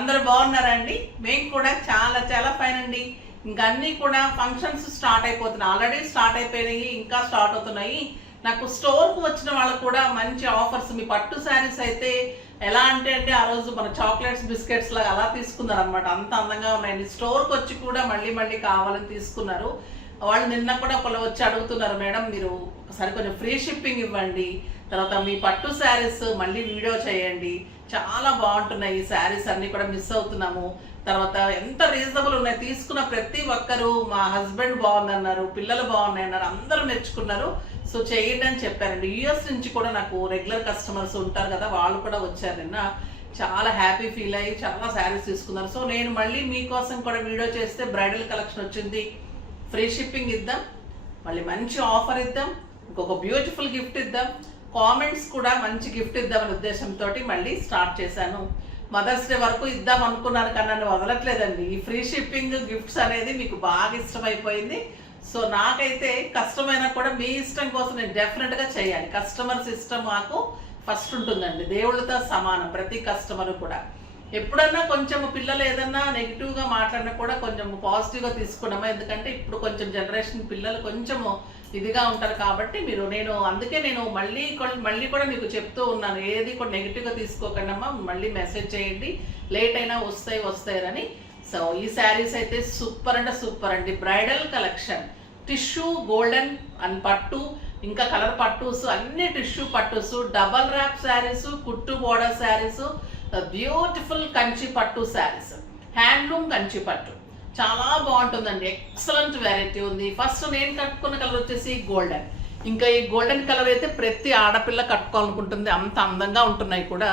అందరూ బాగున్నారండి? మేము కూడా చాలా చాలా ఫైన్ అండి. ఇంకా అన్నీ కూడా ఫంక్షన్స్ స్టార్ట్ అయిపోతున్నాయి, ఆల్రెడీ స్టార్ట్ అయిపోయినాయి, ఇంకా స్టార్ట్ అవుతున్నాయి. నాకు స్టోర్కు వచ్చిన వాళ్ళకు కూడా మంచి ఆఫర్స్. మీ పట్టు శారీస్ అయితే ఎలా అంటే ఆ రోజు మన చాక్లెట్స్ బిస్కెట్స్ లాగా అలా తీసుకున్నారు అనమాట. అంత అందంగా ఉన్నాయండి. స్టోర్కి వచ్చి కూడా మళ్ళీ మళ్ళీ కావాలని తీసుకున్నారు. వాళ్ళు నిన్న కూడా ఒకళ్ళు వచ్చి అడుగుతున్నారు, మేడం మీరు ఒకసారి కొంచెం ఫ్రీ షిప్పింగ్ ఇవ్వండి, తర్వాత మీ పట్టు శారీస్ మళ్ళీ వీడియో చేయండి, చాలా బాగుంటున్నాయి ఈ శారీస్ అన్నీ కూడా మిస్ అవుతున్నాము, తర్వాత ఎంత రీజనబుల్ ఉన్నాయి, తీసుకున్న ప్రతి ఒక్కరు మా హస్బెండ్ బాగుందన్నారు, పిల్లలు బాగున్నాయి అన్నారు, అందరూ మెచ్చుకున్నారు. సో చేయండి అని చెప్పారండి. యూఎస్ నుంచి కూడా నాకు రెగ్యులర్ కస్టమర్స్ ఉంటారు కదా, వాళ్ళు కూడా వచ్చారు నిన్న. చాలా హ్యాపీ ఫీల్ అయ్యి చాలా శారీస్ తీసుకున్నారు. సో నేను మళ్ళీ మీకోసం కూడా వీడియో చేస్తే బ్రైడల్ కలెక్షన్ వచ్చింది, ఫ్రీ షిప్పింగ్ ఇద్దాం, మళ్ళీ మంచి ఆఫర్ ఇద్దాం, ఇంకొక బ్యూటిఫుల్ గిఫ్ట్ ఇద్దాం, కామెంట్స్ కూడా మంచి గిఫ్ట్ ఇద్దామనే ఉద్దేశంతో మళ్ళీ స్టార్ట్ చేశాను. మదర్స్ డే వరకు ఇద్దాం అనుకున్నాను కానీ నన్ను వదలట్లేదండి. ఈ ఫ్రీ షిప్పింగ్ గిఫ్ట్స్ అనేది మీకు బాగా ఇష్టమైపోయింది. సో నాకైతే కష్టమైనా కూడా మీ ఇష్టం కోసం నేను డెఫినెట్గా చేయాలి. కస్టమర్స్ ఇష్టం మాకు ఫస్ట్ ఉంటుందండి, దేవుళ్ళతో సమానం ప్రతి కస్టమర్ కూడా. ఎప్పుడన్నా కొంచెం పిల్లలు ఏదన్నా నెగిటివ్గా మాట్లాడినా కూడా కొంచెం పాజిటివ్గా తీసుకున్నామా, ఎందుకంటే ఇప్పుడు కొంచెం జనరేషన్ పిల్లలు కొంచెము ఇదిగా ఉంటారు కాబట్టి నేను అందుకే నేను మళ్ళీ కూడా మీకు చెప్తూ ఉన్నాను, ఏది కూడా నెగిటివ్గా తీసుకోకండమ్మా, మళ్ళీ మెసేజ్ చేయండి, లేట్ అయినా వస్తాయని. సో ఈ శారీస్ అయితే సూపర్ అంటే సూపర్ అండి. Bridal collection, tissue golden and పట్టు, ఇంకా కలర్ పట్టూస్, అన్ని టిష్యూ పట్టూస్, డబల్ ర్యాప్ శారీస్, కుట్టు బోర్డర్ శారీస్, బ్యూటిఫుల్ కంచి పట్టు శారీస్, హ్యాండ్లూమ్ కంచి పట్టు, చాలా బాగుంటుందండి. ఎక్సలెంట్ వెరైటీ ఉంది. ఫస్ట్ నేను కట్టుకున్న కలర్ వచ్చేసి గోల్డెన్. ఇంకా ఈ గోల్డెన్ కలర్ అయితే ప్రతి ఆడపిల్ల కట్టుకోవాలనుకుంటుంది, అంత అందంగా ఉంటున్నాయి కూడా.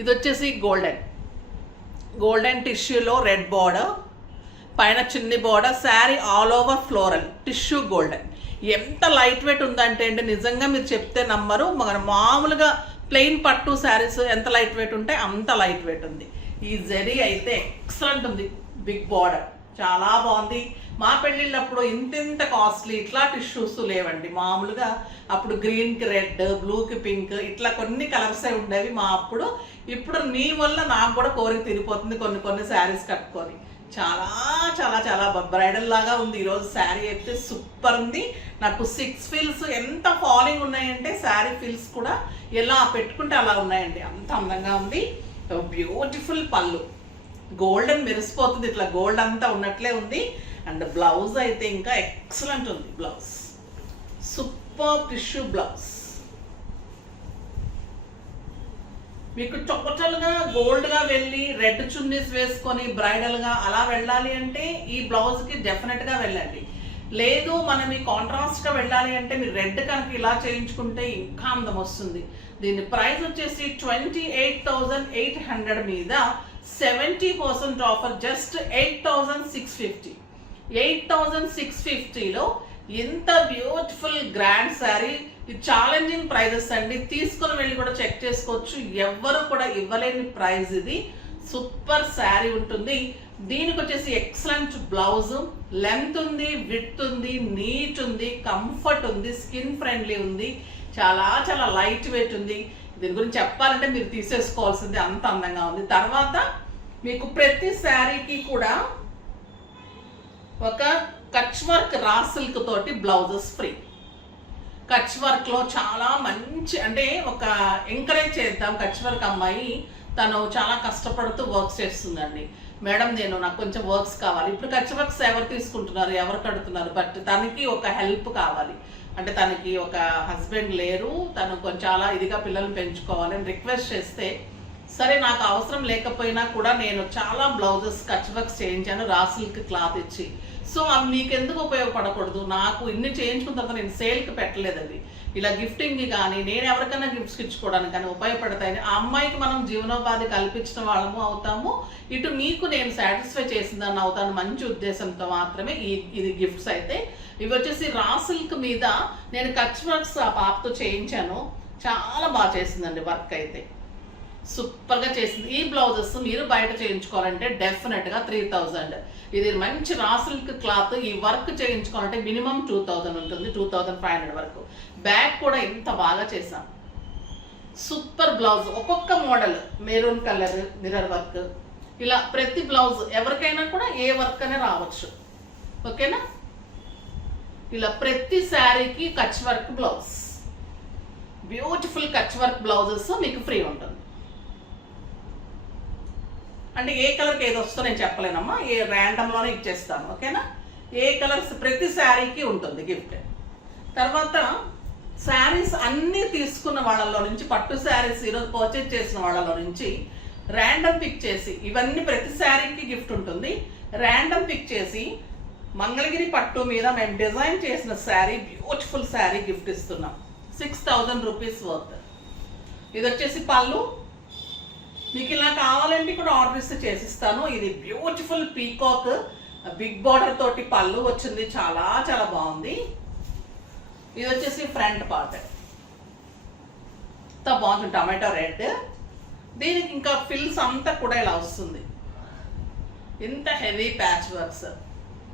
ఇది వచ్చేసి గోల్డెన్ టిష్యూలో రెడ్ బార్డర్, పైన చిన్ని border, sari all over floral, tissue golden. ఎంత లైట్ వెయిట్ ఉందంటే నిజంగా మీరు చెప్తే నమ్మరు. మన మామూలుగా ప్లెయిన్ పట్టు శారీస్ ఎంత లైట్ వెయిట్ ఉంటే అంత లైట్ వెయిట్ ఉంది. ఈ జరీ అయితే ఎక్సలెంట్ ఉంది, బిగ్ బార్డర్, చాలా బాగుంది. మా పెళ్ళిళ్ళప్పుడు ఇంత కాస్ట్లీ ఇట్లా టిష్యూస్ లేవండి. మామూలుగా అప్పుడు గ్రీన్కి రెడ్, బ్లూకి పింక్, ఇట్లా కొన్ని కలర్సే ఉండేవి మా అప్పుడు. ఇప్పుడు మీ వల్ల నాకు కూడా కోరిక తీరిపోతుంది కొన్ని శారీస్ కట్టుకొని. చాలా చాలా చాలా బ్రైడల్ లాగా ఉంది ఈరోజు శారీ అయితే, సూపర్ ఉంది. నాకు 6 ఫిల్స్ ఎంత ఫాలింగ్ ఉన్నాయంటే శారీ ఫిల్స్ కూడా ఎలా పెట్టుకుంటే అలా ఉన్నాయండి, అంత అందంగా ఉంది. బ్యూటిఫుల్ పళ్ళు, గోల్డెన్ మెరిసిపోతుంది, ఇట్లా గోల్డ్ అంతా ఉన్నట్లే ఉంది. అండ్ బ్లౌజ్ అయితే ఇంకా ఎక్సలెంట్ ఉంది. Blouse super tissue blouse. మీకు టోటల్గా గోల్డ్గా వెళ్ళి రెడ్ చున్నీస్ వేసుకొని బ్రైడల్గా అలా వెళ్ళాలి అంటే ఈ బ్లౌజ్కి డెఫినెట్గా వెళ్ళండి. లేదు మనం ఈ కాంట్రాస్ట్గా వెళ్ళాలి అంటే మీరు రెడ్ కనుక ఇలా చేయించుకుంటే ఇంకా అందం వస్తుంది. దీని ప్రైస్ వచ్చేసి 28,800 మీద 70% ఆఫర్, జస్ట్ 8,650. 8,650లో ఎంత బ్యూటిఫుల్ గ్రాండ్ శారీ. ఇది ఛాలెంజింగ్ ప్రైజెస్ అండి, తీసుకుని వెళ్ళి కూడా చెక్ చేసుకోవచ్చు. ఎవ్వరు కూడా ఇవ్వలేని ప్రైజ్ ఇది. సూపర్ శారీ ఉంటుంది. దీనికి వచ్చేసి ఎక్సలెంట్ బ్లౌజ్, లెంత్ ఉంది, విడ్త్ ఉంది, నీట్ ఉంది, కంఫర్ట్ ఉంది, స్కిన్ ఫ్రెండ్లీ ఉంది, చాలా చాలా లైట్ వెయిట్ ఉంది. దీని గురించి చెప్పాలంటే మీరు తీసేసుకోవాల్సింది, అంత అందంగా ఉంది. తర్వాత మీకు ప్రతి శారీకి కూడా ఒక కచ్ వర్క్ రా సిల్క్ తోటి బ్లౌజెస్ ఫ్రీ. కచ్ వర్క్లో చాలా మంచి, అంటే ఒక ఎంకరేజ్ చేద్దాం. కచ్ వర్క్ అమ్మాయి తను చాలా కష్టపడుతూ వర్క్స్ చేస్తుందండి. మేడం నాకు కొంచెం వర్క్స్ కావాలి. ఇప్పుడు కచ్ వర్క్స్ ఎవరు తీసుకుంటున్నారు, ఎవరు కడుతున్నారు, బట్ తనకి ఒక హెల్ప్ కావాలి. అంటే తనకి ఒక హస్బెండ్ లేరు, తను కొంచెం చాలా ఇదిగా పిల్లల్ని పెంచుకోవాలని రిక్వెస్ట్ చేస్తే, సరే నాకు అవసరం లేకపోయినా కూడా నేను చాలా బ్లౌజెస్ కచ్ వర్క్స్ చేయించాను రా సిల్క్ క్లాత్ ఇచ్చి. సో అవి మీకెందుకు ఉపయోగపడకూడదు? నాకు ఇన్ని చేయించుకున్న తర్వాత నేను సేల్కి పెట్టలేదు, అది ఇలా గిఫ్టింగ్కి కానీ నేను ఎవరికైనా గిఫ్ట్స్ ఇచ్చుకోవడానికి కానీ ఉపయోగపడతాయని. ఆ అమ్మాయికి మనం జీవనోపాధి కల్పించిన వాళ్ళము అవుతాము, ఇటు మీకు నేను సాటిస్ఫై చేసిందని అవుతాను, మంచి ఉద్దేశంతో మాత్రమే ఇది గిఫ్ట్స్ అయితే. ఇవి వచ్చేసి రా సిల్క్ మీద నేను కచ్ వర్క్స్ ఆ పాపతో చేయించాను, చాలా బాగా చేసిందండి వర్క్ అయితే, సూపర్గా చేసింది. ఈ బ్లౌజెస్ మీరు బయట చేయించుకోవాలంటే డెఫినెట్గా 3,000. ఇది మంచి రా సిల్క్ క్లాత్, ఈ వర్క్ చేయించుకోవాలంటే మినిమం 2,000 ఉంటుంది, 2,500 వరకు. బ్యాక్ కూడా ఇంత బాగా చేసాం, సూపర్ బ్లౌజ్. ఒక్కొక్క model maroon colour mirror work, ఇలా ప్రతి బ్లౌజ్ ఎవరికైనా కూడా ఏ వర్క్ అనే రావచ్చు. ఓకేనా? ఇలా ప్రతి శారీకి Kutch work blouse, beautiful Kutch work blouses మీకు ఫ్రీ ఉంటుంది. అంటే ఏ కలర్కి ఏది వస్తుందో నేను చెప్పలేనమ్మా, ఏ ర్యాండమ్లోనే ఇచ్చేస్తాను. ఓకేనా? ఏ కలర్స్ ప్రతి శారీకి ఉంటుంది గిఫ్ట్. తర్వాత శారీస్ అన్నీ తీసుకున్న వాళ్ళలో నుంచి, పట్టు శారీస్ ఈరోజు పర్చేజ్ చేసిన వాళ్ళలో నుంచి ర్యాండమ్ పిక్ చేసి, ఇవన్నీ ప్రతి శారీకి గిఫ్ట్ ఉంటుంది. ర్యాండమ్ పిక్ చేసి మంగళగిరి పట్టు మీద మేము డిజైన్ చేసిన శారీ, బ్యూటిఫుల్ శారీ గిఫ్ట్ ఇస్తున్నాం. 6000 రూపీస్ వర్త్. ఇది వచ్చేసి పళ్ళు. మీకు ఇలా కావాలంటే కూడా ఆర్డర్ ఇస్తే చేసిస్తాను. ఇది బ్యూటిఫుల్ పీకాక్ బిగ్ బార్డర్ తోటి పళ్ళు వచ్చింది, చాలా చాలా బాగుంది. ఇది వచ్చేసి ఫ్రంట్ పార్ట్, ఎంత బాగుంది, టమాటో రెడ్. దీనికి ఇంకా ఫిల్స్ అంతా కూడా ఇలా వస్తుంది, ఇంత heavy patch works,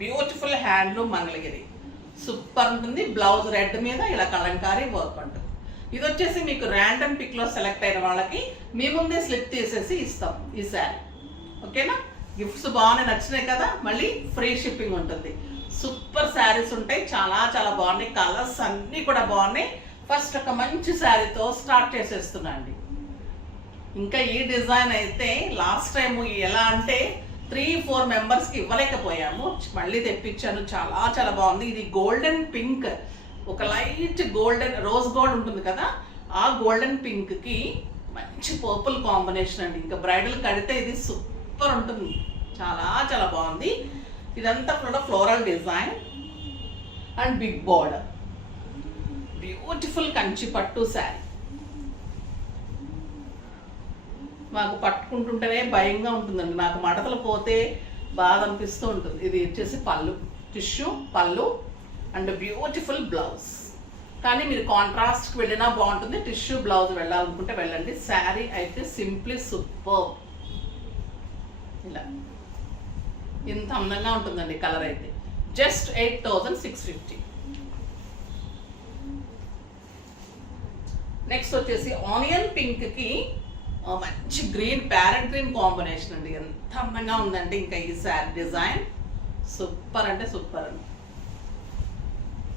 beautiful handloom Mangalagiri, super ఉంటుంది. బ్లౌజ్ రెడ్ మీద ఇలా కలంకారీ వర్క్ ఉంటుంది. ఇది వచ్చేసి మీకు ర్యాండమ్ పిక్లో సెలెక్ట్ అయిన వాళ్ళకి మీ ముందే స్లిప్ తీసేసి ఇస్తాం ఈ శారీ. ఓకేనా? గిఫ్ట్స్ బాగానే నచ్చినాయి కదా, మళ్ళీ ఫ్రీ షిప్పింగ్ ఉంటుంది. సూపర్ శారీస్ ఉంటాయి, చాలా చాలా బాగున్నాయి. కలర్స్ అన్నీ కూడా బాగున్నాయి. ఫస్ట్ ఒక మంచి శారీతో స్టార్ట్ చేసేస్తున్నా అండి. ఇంకా ఈ డిజైన్ అయితే లాస్ట్ టైం ఎలా అంటే 3-4 మెంబర్స్కి ఇవ్వలేకపోయాము, మళ్ళీ తెప్పించాను. చాలా చాలా బాగుంది. ఇది గోల్డెన్ పింక్, ఒక లైట్ గోల్డెన్ రోజ్ గోల్డ్ ఉంటుంది కదా, ఆ గోల్డెన్ పింక్కి మంచి పర్పుల్ కాంబినేషన్ అండి. ఇంకా బ్రైడల్ కడితే ఇది సూపర్ ఉంటుంది, చాలా చాలా బాగుంది. ఇదంతా కూడా floral design and big border, beautiful Kanchi పట్టు శారీ. మాకు పట్టుకుంటుంటేనే భయంగా ఉంటుందండి, నాకు మడతలు పోతే బాధ అనిపిస్తూ ఉంటుంది. ఇది వచ్చేసి పళ్ళు, టిష్యూ పళ్ళు అండ్ బ్యూటిఫుల్ బ్లౌజ్. కానీ మీరు కాంట్రాస్ట్కి వెళ్ళినా బాగుంటుంది, టిష్యూ బ్లౌజ్ వెళ్ళాలనుకుంటే వెళ్ళండి. శారీ అయితే సింప్లీ సూపర్, ఇలా ఇంత అందంగా ఉంటుందండి. కలర్ అయితే జస్ట్ 8650. నెక్స్ట్ వచ్చేసి ఆనియన్ పింక్కి మంచి గ్రీన్, ప్యారెట్ గ్రీన్ కాంబినేషన్ అండి, ఎంత అందంగా ఉందండి. ఇంకా ఈ శారీ డిజైన్ సూపర్ అంటే సూపర్ అండి.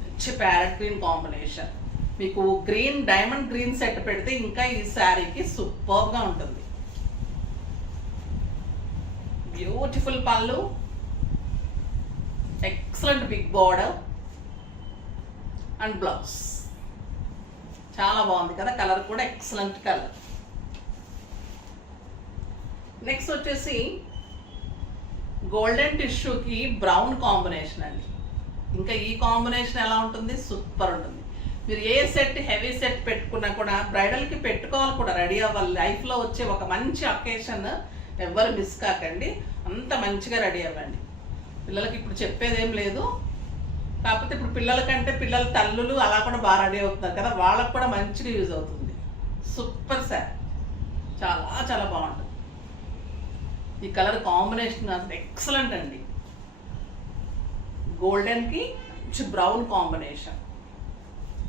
మంచి ప్యారెట్ గ్రీన్ కాంబినేషన్, మీకు గ్రీన్ డైమండ్ గ్రీన్ సెట్ పెడితే ఇంకా ఈ శారీకి సూపర్గా ఉంటుంది. బ్యూటిఫుల్ పళ్ళు, excellent big border and blouse, చాలా బాగుంది కదా. కలర్ కూడా ఎక్సలెంట్ కలర్. నెక్స్ట్ వచ్చేసి గోల్డెన్ టిష్యూకి బ్రౌన్ కాంబినేషన్ అండి. ఇంకా ఈ కాంబినేషన్ ఎలా ఉంటుంది, సూపర్ ఉంటుంది. మీరు ఏ సెట్ హెవీ సెట్ పెట్టుకున్నా కూడా బ్రైడల్కి పెట్టుకోవాలి కూడా, రెడీ అవ్వాలి. లైఫ్లో వచ్చే ఒక మంచి అకేషన్, ఎవ్వరు మిస్ కాకండి, అంత మంచిగా రెడీ అవ్వండి. పిల్లలకి ఇప్పుడు చెప్పేదేం లేదు, కాకపోతే ఇప్పుడు పిల్లల కంటే పిల్లల తల్లులు అలా కూడా బాగా రెడీ అవుతున్నారు కదా, వాళ్ళకు కూడా మంచిగా యూజ్ అవుతుంది. సూపర్ శారీ, చాలా చాలా బాగుంటుంది. ఈ కలర్ కాంబినేషన్ ఎక్సలెంట్ అండి. గోల్డెన్కి మంచి బ్రౌన్ కాంబినేషన్,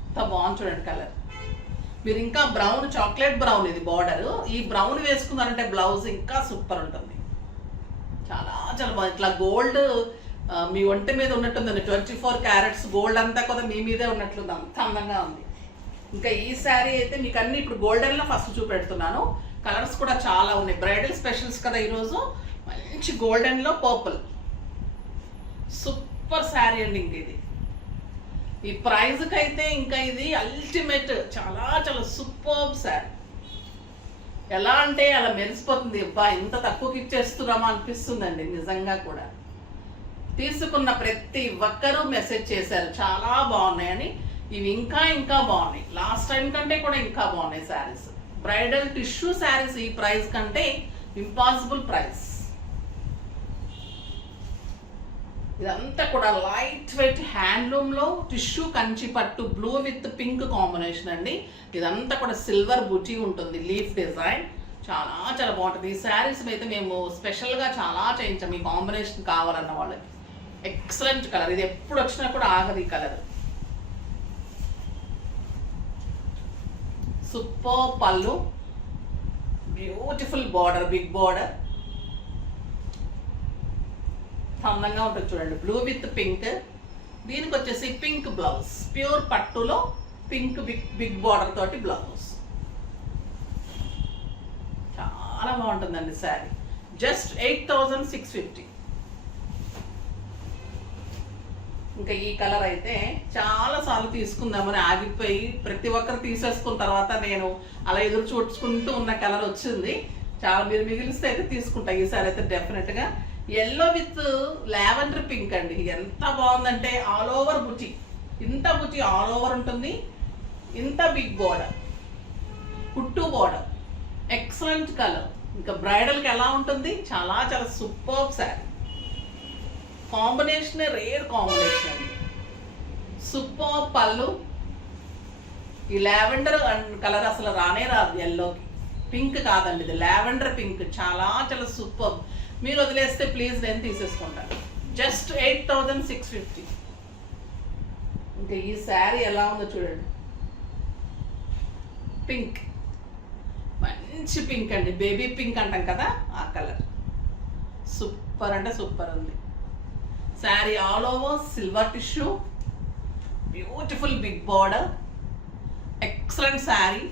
ఎంత బాగుంది చూడండి కలర్. మీరు ఇంకా బ్రౌన్, చాక్లెట్ బ్రౌన్ ఇది బార్డర్, ఈ బ్రౌన్ వేసుకున్నారంటే బ్లౌజ్ ఇంకా సూపర్ ఉంటుంది, చాలా చాలా బాగుంది. ఇట్లా గోల్డ్ మీ ఒంటి మీద ఉన్నట్టుందండి, 24 క్యారెట్స్ గోల్డ్ అంతా కూడా మీ మీదే ఉన్నట్లుంది, అంత అందంగా ఉంది. ఇంకా ఈ శారీ అయితే మీకు అన్ని ఇప్పుడు గోల్డెన్లో ఫస్ట్ చూపెడుతున్నాను. కలర్స్ కూడా చాలా ఉన్నాయి, బ్రైడల్ స్పెషల్స్ కదా ఈరోజు. మంచి గోల్డెన్లో పర్పుల్, సూపర్ శారీ అండి. ఇంక ఇది ఈ ప్రైజ్కి అయితే ఇంకా ఇది అల్టిమేట్, చాలా చాలా సూపర్ శారీ. ఎలా అంటే అలా మెరిసిపోతుంది, అబ్బా ఇంత తక్కువకి ఇచ్చేస్తున్నామా అనిపిస్తుందండి నిజంగా కూడా. తీసుకున్న ప్రతి ఒక్కరూ మెసేజ్ చేశారు చాలా బాగున్నాయని. ఇవి ఇంకా ఇంకా బాగున్నాయి, లాస్ట్ టైం కంటే కూడా ఇంకా బాగున్నాయి శారీస్. బ్రైడల్ టిష్యూ శారీస్ ఈ ప్రైస్ కంటే ఇంపాసిబుల్ ప్రైస్. ఇదంతా కూడా లైట్ వెయిట్ హ్యాండ్లూమ్లో టిష్యూ కంచి పట్టు, బ్లూ విత్ పింక్ కాంబినేషన్ అండి. ఇదంతా కూడా సిల్వర్ బుటీ ఉంటుంది, లీఫ్ డిజైన్, చాలా చాలా బాగుంటుంది. ఈ శారీస్ అయితే మేము స్పెషల్గా చాలా చేయించాం ఈ కాంబినేషన్ కావాలన్న వాళ్ళకి. ఎక్సలెంట్ కలర్, ఇది ఎప్పుడు వచ్చినా కూడా ఆగదు ఈ కలర్. సూపర్ పళ్ళు, బ్యూటిఫుల్ బార్డర్, బిగ్ బార్డర్ అందంగా ఉంటుంది చూడండి. Blue with pink. దీనికి వచ్చేసి పింక్ బ్లౌజ్, ప్యూర్ పట్టులో పింక్ బిగ్ బార్డర్ తోటి బ్లౌజ్. చాలా బాగుంటుందండి శారీ. జస్ట్ 8650. ఇంకా ఈ కలర్ అయితే చాలా సార్లు తీసుకుందామని ఆగిపోయి ప్రతి ఒక్కరు తీసేసుకున్న తర్వాత నేను అలా ఎదురు చూడ్చుకుంటూ ఉన్న కలర్ వచ్చింది. చాలా మీరు మిగిలిస్తే అయితే తీసుకుంటా ఈసారి అయితే డెఫినెట్గా. ఎల్లో విత్ లావెండర్ పింక్ అండి. ఎంత బాగుందంటే ఆల్ ఓవర్ బుచి, ఇంత బుచి ఆల్ ఓవర్ ఉంటుంది. ఇంత బిగ్ బార్డర్, కుట్టు బార్డర్, ఎక్సలెంట్ కలర్. ఇంకా బ్రైడల్కి ఎలా ఉంటుంది, చాలా చాలా super sari. Combination rare combination అండి. సూపర్ పళ్ళు. ఈ లావెండర్ కలర్ అసలు రానే రాదు ఎల్లోకి. పింక్ కాదండి, ఇది లావెండర్ పింక్. చాలా చాలా సూపర్. మీరు వదిలేస్తే ప్లీజ్ నేను తీసేసుకుంటాను. జస్ట్ 8650. ఇంకా ఈ శారీ ఎలా ఉందో చూడండి. పింక్, మంచి పింక్ అండి, బేబీ పింక్ అంటాం కదా ఆ కలర్. సూపర్ అంటే సూపర్ ఉంది. Sari all over silver tissue, beautiful big border, excellent sari.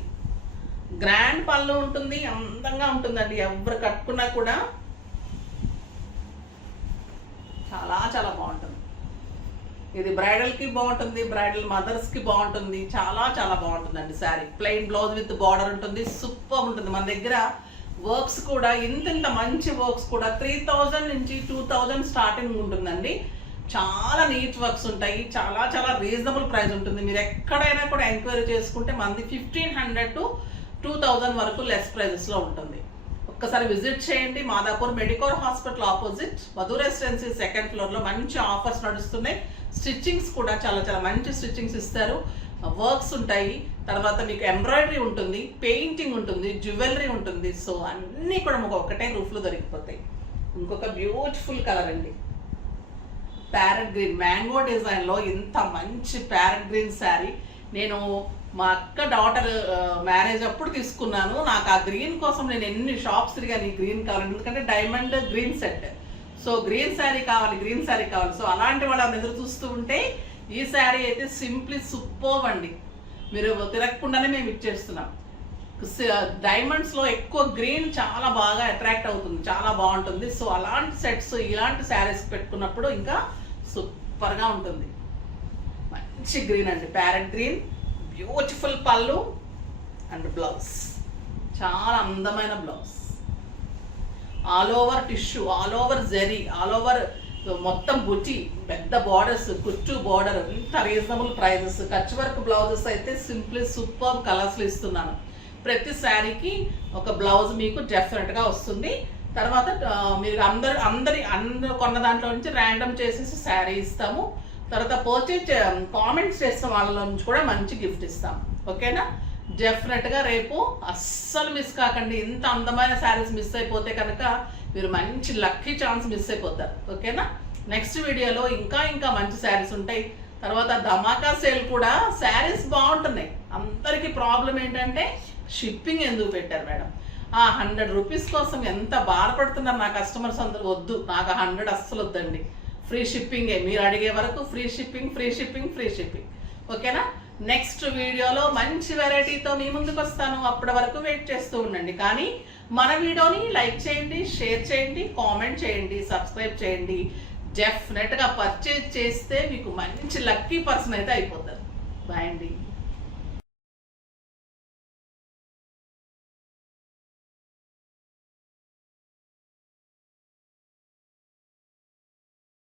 Grand పళ్ళు ఉంటుంది, అందంగా ఉంటుందండి. ఎవరు కట్టుకున్నా కూడా చాలా చాలా బాగుంటుంది. ఇది బ్రైడల్కి బాగుంటుంది, బ్రైడల్ మదర్స్కి బాగుంటుంది. చాలా చాలా బాగుంటుందండి sari. Plain blouse with border ఉంటుంది, సూపర్ ఉంటుంది. మన దగ్గర వర్క్స్ కూడా ఇంత మంచి వర్క్స్ కూడా 3000 నుంచి 2000 స్టార్టింగ్ ఉంటుందండి. చాలా నీట్ వర్క్స్ ఉంటాయి, చాలా చాలా రీజనబుల్ ప్రైస్ ఉంటుంది. మీరు ఎక్కడైనా కూడా ఎంక్వైరీ చేసుకుంటే మనది 1500 to 2000 వరకు లెస్ ప్రైజెస్లో ఉంటుంది. ఒక్కసారి విజిట్ చేయండి. Madhapur Medicore hospital opposite Madhu residency 2nd ఫ్లోర్లో మంచి ఆఫర్స్ నడుస్తున్నాయి. స్టిచ్చింగ్స్ కూడా చాలా చాలా మంచి స్టిచ్చింగ్స్ ఇస్తారు. వర్క్స్ ఉంటాయి, తర్వాత మీకు ఎంబ్రాయిడరీ ఉంటుంది, పెయింటింగ్ ఉంటుంది, జ్యువెలరీ ఉంటుంది. సో అన్నీ కూడా మాకు ఒకటే రూఫ్లో దొరికిపోతాయి. ఇంకొక బ్యూటిఫుల్ కలర్ అండి, ప్యారెట్ గ్రీన్. మ్యాంగో డిజైన్లో ఇంత మంచి ప్యారెట్ గ్రీన్ శారీ నేను మా అక్క డాటర్ మ్యారేజ్ అప్పుడు తీసుకున్నాను. నాకు ఆ గ్రీన్ కోసం నేను ఎన్ని షాప్స్ తిరిగాను ఈ గ్రీన్ కావాలి, ఎందుకంటే diamond green set. So green sari కావాలి, గ్రీన్ శారీ కావాలి. సో అలాంటి వాళ్ళని ఎదురు చూస్తూ ఉంటే ఈ శారీ అయితే సింప్లీ సూపర్ అండి. మీరు తిరగకుండానే మేము ఇచ్చేస్తున్నాం. డైమండ్స్లో ఎక్కువ గ్రీన్ చాలా బాగా అట్రాక్ట్ అవుతుంది, చాలా బాగుంటుంది. సో అలాంటి సెట్స్ ఇలాంటి శారీస్ పెట్టుకున్నప్పుడు ఇంకా సూపర్గా ఉంటుంది. మంచి గ్రీన్ అండి, ప్యారెట్ గ్రీన్, బ్యూటిఫుల్ పళ్ళు అండ్ బ్లౌజ్. చాలా అందమైన blouse, all over tissue, all over జెరీ, ఆల్ ఓవర్ మొత్తం బుటి, పెద్ద బార్డర్స్, కుచ్చు బార్డర్, ఇంత reasonable prices. Kutch work blouses అయితే సింప్లీ సూపర్ కలర్స్లో ఇస్తున్నాను. ప్రతి శారీకి ఒక బ్లౌజ్ మీకు డెఫినెట్గా వస్తుంది. తర్వాత మీరు అందరూ కొన్న దాంట్లో నుంచి ర్యాండమ్ చేసేసి శారీ ఇస్తాము. తర్వాత పర్చేజ్ కామెంట్స్ చేసిన వాళ్ళ నుంచి కూడా మంచి గిఫ్ట్ ఇస్తాం. ఓకేనా? డెఫినెట్గా రేపు అస్సలు మిస్ కాకండి. ఇంత అందమైన శారీస్ మిస్ అయిపోతే కనుక మీరు మంచి లక్కీ ఛాన్స్ మిస్ అయిపోతారు. ఓకేనా? నెక్స్ట్ వీడియోలో ఇంకా మంచి శారీస్ ఉంటాయి. తర్వాత ధమాకా సేల్ కూడా. శారీస్ బాగుంటున్నాయి. అందరికీ ప్రాబ్లం ఏంటంటే షిప్పింగ్ ఎందుకు పెట్టారు మేడం, ఆ 100 రూపీస్ కోసం ఎంత బాధపడుతున్నారు నా కస్టమర్స్ అందరూ. వద్దు, నాకు 100 అస్సలు వద్దండి. ఫ్రీ షిప్పింగే, మీరు అడిగే వరకు ఫ్రీ షిప్పింగ్. ఓకేనా? నెక్స్ట్ వీడియోలో మంచి వెరైటీతో మీ ముందుకు వస్తాను. అప్పటి వరకు వెయిట్ చేస్తూ ఉండండి. కానీ మన వీడియోని లైక్ చేయండి, షేర్ చేయండి, కామెంట్ చేయండి, సబ్స్క్రైబ్ చేయండి. డెఫినెట్గా పర్చేజ్ చేస్తే మీకు మంచి లక్కీ పర్సన్ అయితే అయిపోతారు. బాయ్ అండి.